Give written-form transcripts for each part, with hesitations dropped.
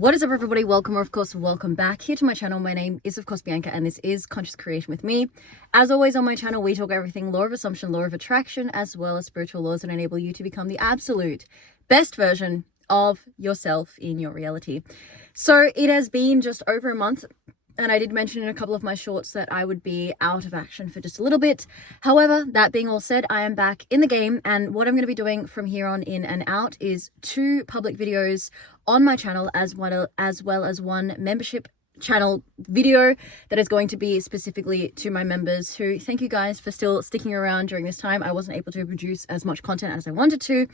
What is up, everybody? Welcome, or of course, welcome back here to my channel. My name is, of course, Bianca, and this is Conscious Creation with me. As always on my channel, we talk everything law of assumption, law of attraction, as well as spiritual laws that enable you to become the absolute best version of yourself in your reality. So it has been just over a month, and I did mention in a couple of my shorts that I would be out of action for just a little bit. However, that being all said, I am back in the game, and what I'm going to be doing from here on in and out is 2 public videos on my channel as well as 1 membership channel video that is going to be specifically to my members, who thank you guys for still sticking around during this time. I wasn't able to produce as much content as I wanted to.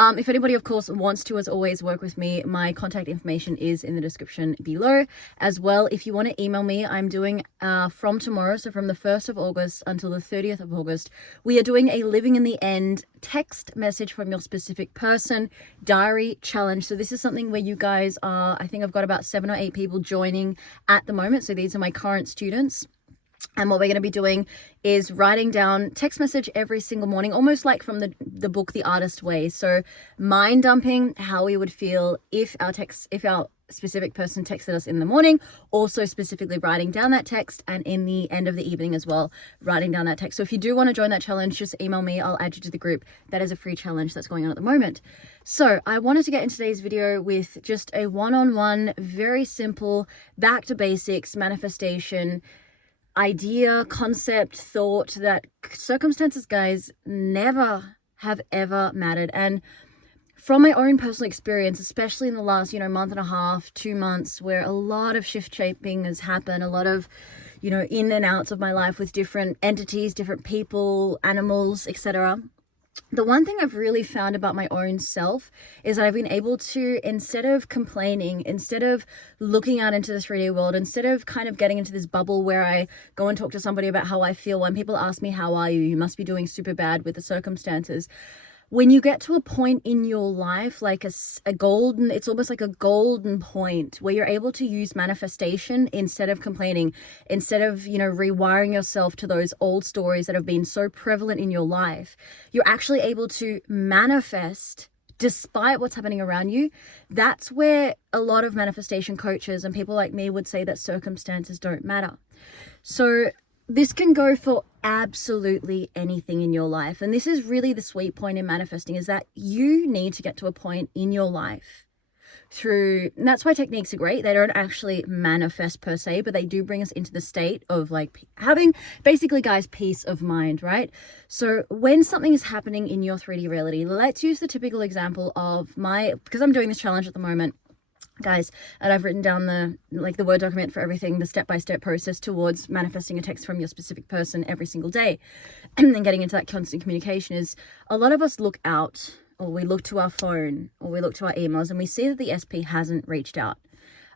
If anybody, of course, wants to, as always, work with me, my contact information is in the description below. As well, if you want to email me, I'm doing from tomorrow, so from the 1st of August until the 30th of August, we are doing a Living in the End text message from your specific person diary challenge. So this is something where you guys are, I think I've got about 7 or 8 people joining at the moment. So these are my current students. And what we're going to be doing is writing down text message every single morning, almost like from the book, The Artist Way. So mind dumping how we would feel if our specific person texted us in the morning, also specifically writing down that text, and in the end of the evening as well, writing down that text. So if you do want to join that challenge, just email me. I'll add you to the group. That is a free challenge that's going on at the moment. So I wanted to get into today's video with just a one-on-one, very simple, back to basics manifestation idea, concept, thought that circumstances, guys, never have ever mattered. And from my own personal experience, especially in the last, month and a half, 2 months, where a lot of shift shaping has happened, a lot of, in and outs of my life with different entities, different people, animals, etc. The one thing I've really found about my own self is that I've been able to, instead of complaining, instead of looking out into the 3D world, instead of kind of getting into this bubble where I go and talk to somebody about how I feel, when people ask me, how are you? You must be doing super bad with the circumstances. When you get to a point in your life, like it's almost like a golden point where you're able to use manifestation instead of complaining, instead of, rewiring yourself to those old stories that have been so prevalent in your life, you're actually able to manifest despite what's happening around you. That's where a lot of manifestation coaches and people like me would say that circumstances don't matter. So this can go for absolutely anything in your life. And this is really the sweet point in manifesting, is that you need to get to a point in your life and that's why techniques are great. They don't actually manifest per se, but they do bring us into the state of like having, basically, guys, peace of mind, right? So when something is happening in your 3D reality, let's use the typical example of because I'm doing this challenge at the moment, guys, and I've written down the Word document for everything, the step-by-step process towards manifesting a text from your specific person every single day, and then getting into that constant communication. Is a lot of us look out, or we look to our phone, or we look to our emails, and we see that the SP hasn't reached out.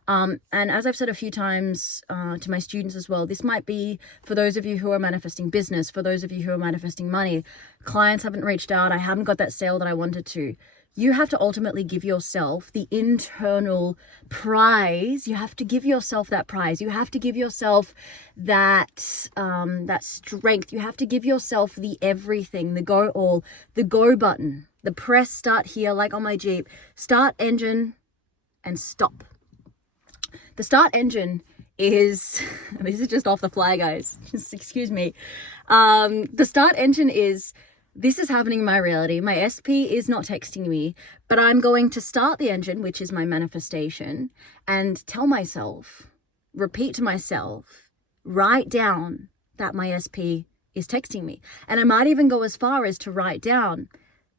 And as I've said a few times to my students as well, this might be for those of you who are manifesting business, for those of you who are manifesting money. Clients haven't reached out. I haven't got that sale that I wanted to. You have to ultimately give yourself the internal prize. You have to give yourself that prize. You have to give yourself that strength. You have to give yourself the everything, the go button, the press start here, like on my Jeep, start engine and stop. The start engine is, this is just off the fly, guys. Just excuse me. The start engine is, this is happening in my reality. My SP is not texting me, but I'm going to start the engine, which is my manifestation, and tell myself, repeat to myself, write down that my SP is texting me. And I might even go as far as to write down,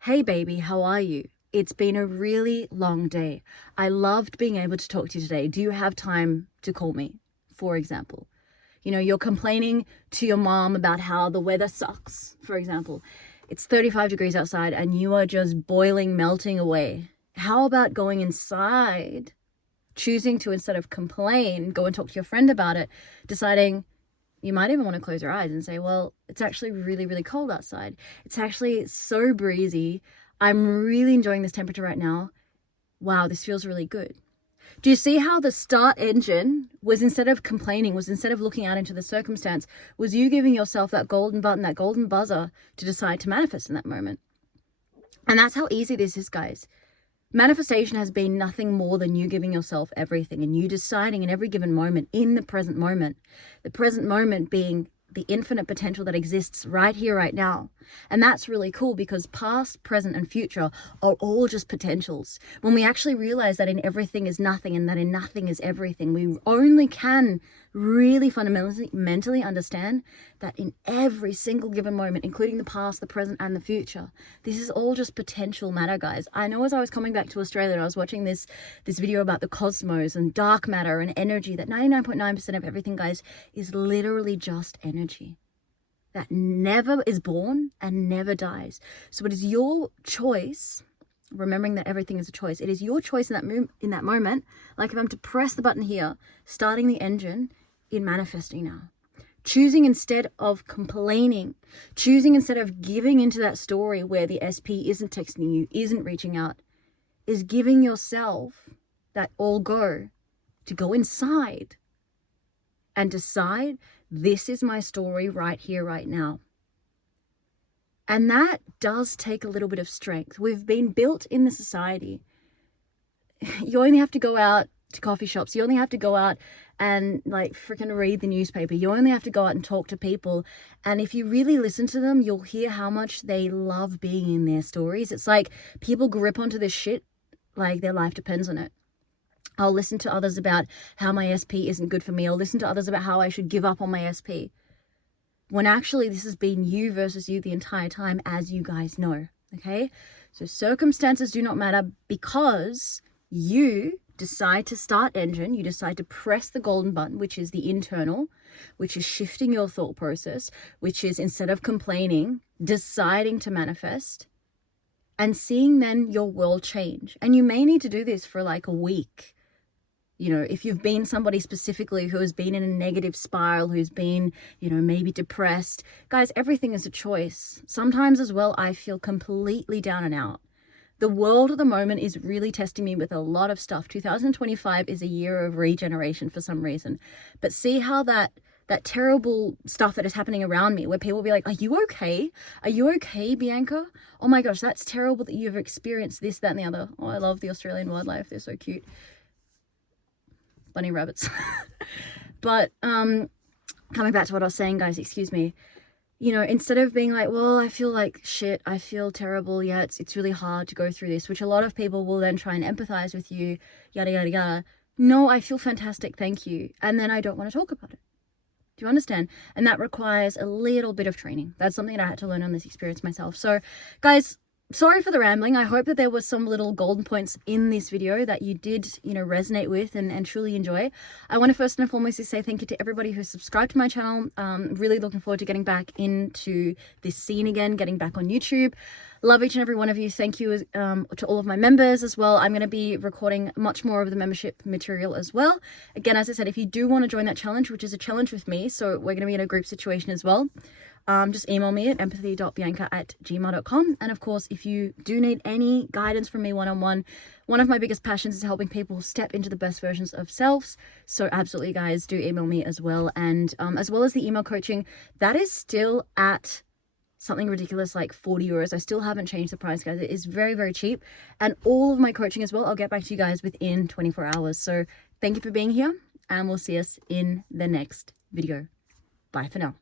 hey baby, how are you? It's been a really long day. I loved being able to talk to you today. Do you have time to call me? For example, you're complaining to your mom about how the weather sucks, for example. It's 35 degrees outside and you are just boiling, melting away. How about going inside, choosing to, instead of complain, go and talk to your friend about it, deciding you might even want to close your eyes and say, well, it's actually really, really cold outside. It's actually so breezy. I'm really enjoying this temperature right now. Wow, this feels really good. Do you see how the start engine was, instead of complaining, was instead of looking out into the circumstance, was you giving yourself that golden button, that golden buzzer to decide to manifest in that moment? And that's how easy this is, guys. Manifestation has been nothing more than you giving yourself everything and you deciding in every given moment, in the present moment being the infinite potential that exists right here, right now. And that's really cool because past, present, and future are all just potentials. When we actually realize that in everything is nothing and that in nothing is everything, we only can really fundamentally, mentally understand that in every single given moment, including the past, the present, and the future, this is all just potential matter, guys. I know as I was coming back to Australia, I was watching this video about the cosmos and dark matter and energy, that 99.9% of everything, guys, is literally just energy that never is born and never dies. So it is your choice, remembering that everything is a choice. It is your choice in that moment, like if I'm to press the button here, starting the engine in manifesting now. Choosing instead of complaining, choosing instead of giving into that story where the SP isn't texting you, isn't reaching out, is giving yourself that all go to go inside and decide, this is my story right here, right now. And that does take a little bit of strength. We've been built in the society. You only have to go out to coffee shops. You only have to go out and like freaking read the newspaper. You only have to go out and talk to people. And if you really listen to them, you'll hear how much they love being in their stories. It's like people grip onto this shit like their life depends on it. I'll listen to others about how my SP isn't good for me. I'll listen to others about how I should give up on my SP. When actually this has been you versus you the entire time, as you guys know, okay? So circumstances do not matter because you decide to start engine, you decide to press the golden button, which is the internal, which is shifting your thought process, which is instead of complaining, deciding to manifest and seeing then your world change. And you may need to do this for like a week. You know, if you've been somebody specifically who has been in a negative spiral, who's been, you know, maybe depressed. Guys, everything is a choice. Sometimes as well, I feel completely down and out. The world at the moment is really testing me with a lot of stuff. 2025 is a year of regeneration for some reason. But see how that terrible stuff that is happening around me, where people will be like, are you okay? Are you okay, Bianca? Oh my gosh, that's terrible that you've experienced this, that, and the other. Oh, I love the Australian wildlife. They're so cute. Bunny rabbits. But coming back to what I was saying, guys, excuse me, you know, instead of being like, well, I feel like shit, I feel terrible, yeah, it's really hard to go through this, which a lot of people will then try and empathize with you, yada yada yada. No, I feel fantastic, thank you, and then I don't want to talk about it. Do you understand? And that requires a little bit of training. That's something that I had to learn on this experience myself. So guys, sorry for the rambling. I hope that there was some little golden points in this video that you did, you know, resonate with and truly enjoy. I want to first and foremost say thank you to everybody who's subscribed to my channel. Really looking forward to getting back into this scene again, getting back on YouTube. Love each and every one of you. Thank you to all of my members as well. I'm going to be recording much more of the membership material as well. Again, as I said, if you do want to join that challenge, which is a challenge with me, so we're going to be in a group situation as well, just email me at empathy.bianca@gmail.com. And of course, if you do need any guidance from me one-on-one, one of my biggest passions is helping people step into the best versions of selves. So absolutely, guys, do email me as well. And as well as the email coaching, that is still at something ridiculous like 40 euros. I still haven't changed the price, guys. It is very, very cheap. And all of my coaching as well, I'll get back to you guys within 24 hours. So thank you for being here, and we'll see us in the next video. Bye for now.